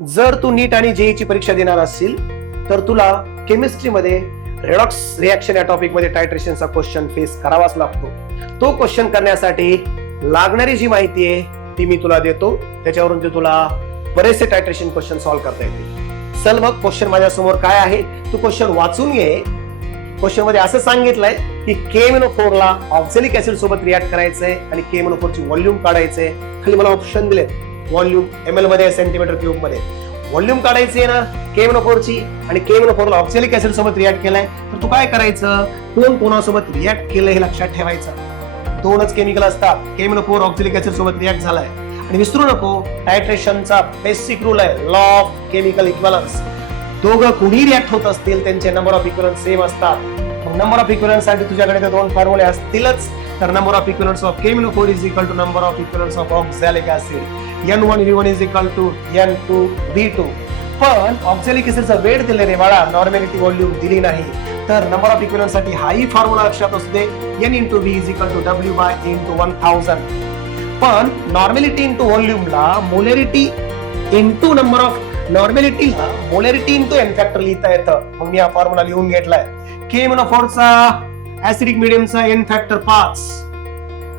जर तू नीट आणि जेईची परीक्षा देणार असशील तर तुला केमिस्ट्रीमध्ये रेडॉक्स रिॲक्शन या टॉपिक मध्ये टायट्रेशनचा क्वेश्चन फेस करावाच लागतो. तो क्वेश्चन करण्यासाठी लागणारी जी माहिती आहे ती मी तुला देतो, त्याच्यावरून ते तुला बरेचसे टायट्रेशन क्वेश्चन सॉल्व्ह करता येतील. चल मग क्वेश्चन माझ्या समोर काय आहे तू क्वेश्चन वाचून घे. क्वेश्चन मध्ये असं सांगितलंय की KMnO4 ला ऑक्झॅलिक ऍसिड सोबत रिॲक्ट करायचंय आणि KMnO4 ची व्हॉल्यूम काढायचंय. खाली मला ऑप्शन दिलेत, व्हॉल्यूम ml मध्ये, सेंटीमीटर क्यूब मध्ये. व्हॉल्यूम काढायची आहे ना KMnO4 ची आणि KMnO4 ला ऑक्झॅलिक ऍसिड सोबत रिॲक्ट केलाय तर तू काय करायचं, कोण कोणासोबत रिॲक्ट केलं हे लक्षात ठेवायचं. दोनच केमिकल असतात, KMnO4 ऑक्झॅलिक ऍसिड सोबत रिॲक्ट झालाय. आणि विसरू नको टायट्रेशनचा बेसिक रूल आहे लॉ ऑफ केमिकल इक्विव्हॅलन्स. दोघं कुणी रिॲक्ट होत असतील त्यांचे नंबर ऑफ इक्विव्हॅलन्स सेम असतात. मग नंबर ऑफ इक्विव्हॅलन्स साठी तुझ्याकडे ते दोन फॉर्म्युले असतीलच. तर number of equivalence of KMnO4 is equal to number of equivalence of oxalic acid. N1V1 is equal to N2V2. पण ऑक्झॅलिक ऍसिडचा वेट दिले रे बाळा, नॉर्मॅलिटी व्हॉल्यूम दिली नाही. तर नंबर ऑफ इक्विव्हॅलन्स साठी हाही फॉर्म्युला लक्षात असू दे, N into V is equal to W by into 1000. पण नॉर्मॅलिटी इंटू व्हॉल्यूमला मोलॅरिटी इंटू नंबर ऑफ नॉर्मॅलिटीला मोलॅरिटी इंटू एन फॅक्टर लिहिता येतं. मग मी हा फॉर्म्युला लिहून घेतलाय. KMnO4 चा ऍसिडिक मिडियमचा एन फॅक्टर 5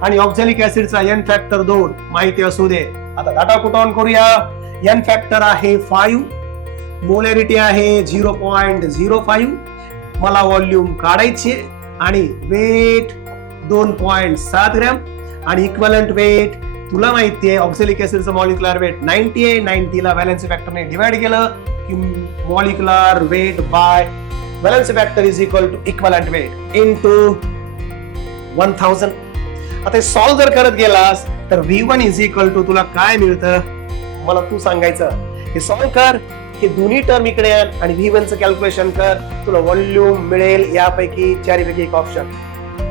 आणि ऑक्झॅलिक ऍसिडचा एन फॅक्टर 2 माहिती असू दे. आता डाटा पुट ऑन करूया. एन फॅक्टर आहे 5, मोलॅरिटी आहे 0.05. मला व्हॉल्यूम काढायची आणि वेट 2.7 ग्रॅम आणि इक्विव्हॅलंट वेट तुला माहिती आहे ऑक्झॅलिक ऍसिडचं मॉलिक्युलर वेट 90 आहे. 90 ला व्हॅलेन्सी फॅक्टरने डिवाइड केलं की molecular weight by valency factor is equal to equivalent weight into 1000. आता सॉल्व्ह जर करत गेलास तर V1 इज इक्वल टू तुला काय मिळतं मला तू सांगायचं. हे सॉल्व्ह कर, हे दोन्ही टर्म इकडे आण आणि V1 चं कॅल्क्युलेशन कर, तुला व्हॉल्यूम मिळेल यापैकी चारीपैकी एक ऑप्शन.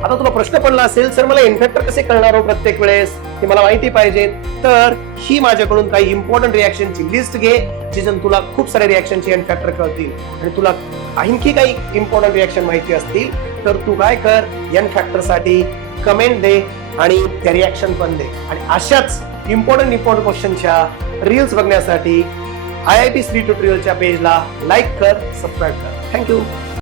आता तुला प्रश्न पडला असेल सर मला एन फॅक्टर कसे कळणार हो प्रत्येक वेळेस, हे मला माहिती पाहिजे. तर ही माझ्याकडून काही इम्पॉर्टंट रिॲक्शनची लिस्ट घे जिथून तुला खूप सारे रिॲक्शनचे एन फॅक्टर कळतील. आणि तुला आणखी काही इम्पॉर्टंट रिॲक्शन माहिती असतील तर तू काय कर, एन फॅक्टर साठी कमेंट दे आणि त्या रिॲक्शन पण दे. आणि अशाच इम्पॉर्टंट क्वेश्चनच्या रील्स बघण्यासाठी IIT श्री ट्युटोरियलच्या पेजला लाईक कर, सबस्क्राईब कर. थँक्यू.